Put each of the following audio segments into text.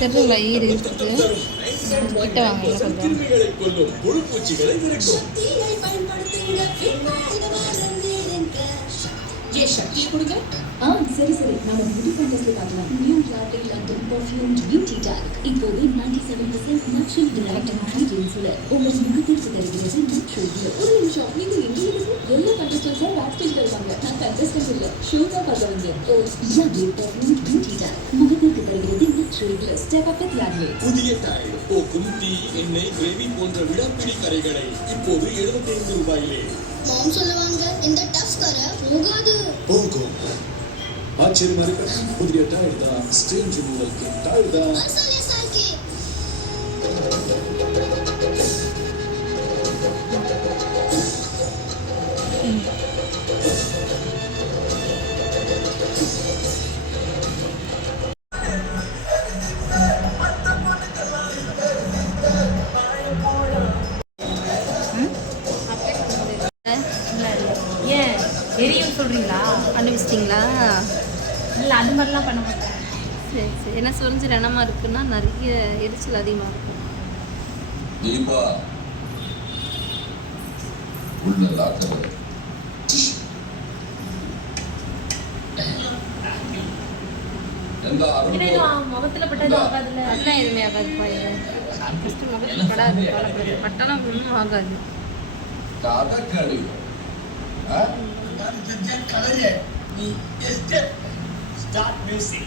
தெரியுங்களா ஈடு இருக்குது கிட்ட வாங்க கொஞ்சம் சரி நம்ம பியூட்டி கான்டெஸ்ட்ல பார்க்கலாம். நியூ யார்டே லண்டன் பர்ஃப்யூம்ட் பியூட்டி டால்க் இப்போது 97% நேச்சுரல் டைரக்ட் இன்கிரிடியன்ட்ஸ் உள்ள உங்கள் முகத்திற்கு தருகிறது நேச்சுரல் க்ளோ. ஒரு நிமிஷம், நீங்க எல்லா கண்டஸ்டன்ஸும் பேக் ஸ்டேஜ்ல இருக்காங்க. நான் கண்டஸ்டன்ட் இல்ல, ஷோ தான் பார்க்க வந்தேன். யார்டே பர்ஃப்யூம்ட் பியூட்டி டால்க் முகத்திற்கு தருகிறது natural glow. Step up with Yardley. புதிய டைல் போக்கும் டீ, எண்ணெய், கிரேவி போன்ற விடாப்பிடி கரைகளை இப்போது 75 ரூபாயிலே. மாம் சொல்லுவாங்க இந்த டஃப் கர போகாது. போகும். ஆச்சரியமா இருக்கு. புதிய டைல் தான் ஸ்டேஞ்ச் உங்களுக்கு டைல் தான். மசாலா சாக்கி ஏன் எரியும் சொல்கிறீங்களா? கண்டுபிச்சிட்டிங்களா? இல்லை, அது மாதிரிலாம் பண்ண மாட்டேன். சரி சரி. ஏன்னா சொரிஞ்சு ரணமாக இருக்குன்னா நிறைய எரிச்சல் அதிகமாக இருக்கும். தீபா உள்ள லாக்கர் முகத்தில் பட்டது ஆகாதுல்ல. அதெல்லாம் எதுவுமே ஆகாதுப்பா. இது ஃபஸ்ட்டு முகத்தில் படாது, கவலைப்படுது. பட்டெல்லாம் ஒன்றும் ஆகாது. Kathakali Start music.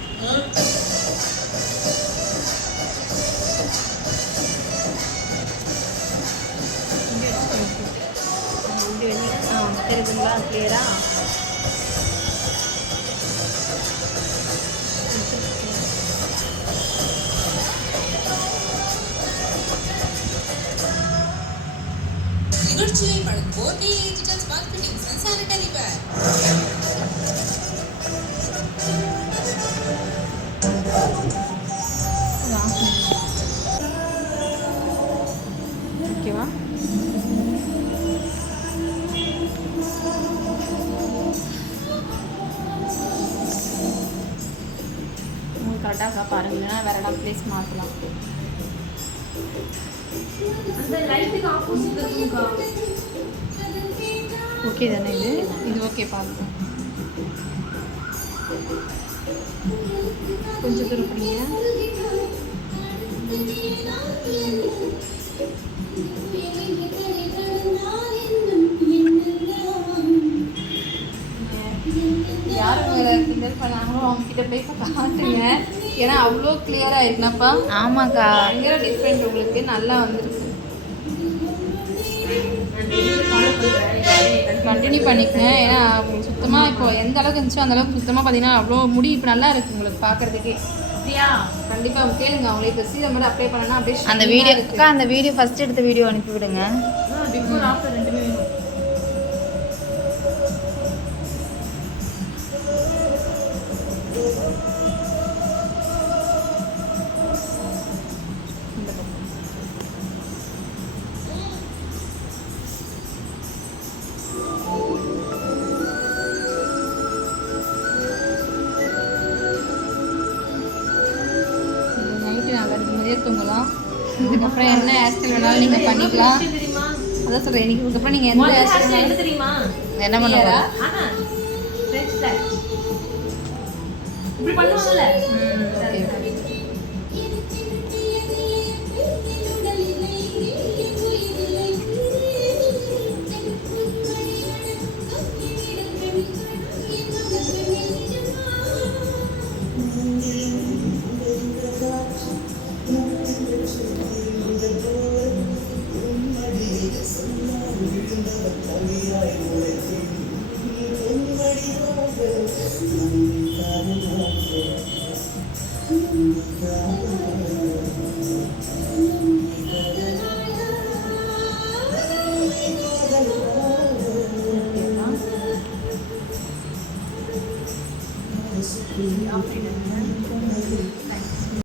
தெரியுதுங்களா கிளியரா? நிகழ்ச்சியை வழங்குவோர் digital smart fittings and sanitary பேர். ஓகேவா? உங்களுக்கு கரெக்டாக பாருங்க, இல்லைன்னா வேற இடம் பிளேஸ் மாற்றலாம். அந்த லைட்டுக்கு ஆப்போசிட் இருக்குங்கக்கா. ஓகே தானே? இது ஓகே பாருங்க. கொஞ்சம் தூரம் பிடிங்க. யாரும் கிண்டல் பண்ணாங்களோ அவங்ககிட்ட போய் காட்டுங்க. ஏன்னா அவ்வளோ கிளியராக இருக்குனாப்பா. ஆமாக்கா, பயங்கர டிஃப்ரெண்ட். உங்களுக்கு நல்லா வந்துருக்கு. கண்டினியூ பண்ணிக்கங்க. ஏன்னா உங்களுக்கு சுத்தமாக இப்போ எந்த அளவுக்கு இருந்துச்சோ அந்த அளவுக்கு சுத்தமாக பார்த்தீங்கன்னா அவ்வளோ முடி இப்போ நல்லா இருக்குது உங்களுக்கு பார்க்குறதுக்கே. கண்டிப்பாக கேளுங்க அவங்களே. இப்போ சீரம் மட்டும் அப்ளை பண்ணனா அப்படியே அந்த வீடியோ அக்கா, அந்த வீடியோ ஃபர்ஸ்ட் எடுத்த வீடியோ அனுப்பி விடுங்க. பிஃபோர் ஆஃப்டர் ரெண்டுமே வேணும். தூங்கலாம். இதுக்கப்புறம் என்ன ஹேர் ஸ்டைல் வேணாலும் நீங்கள் பண்ணிக்கலாம். அதான் சொல்கிறேன். இன்னைக்கு இதுக்கப்புறம் நீங்கள் எந்த ஹேர் ஸ்டைல் தெரியுமா என்ன பண்ணுவா? இப்படி பண்ணுவாங்கல்ல.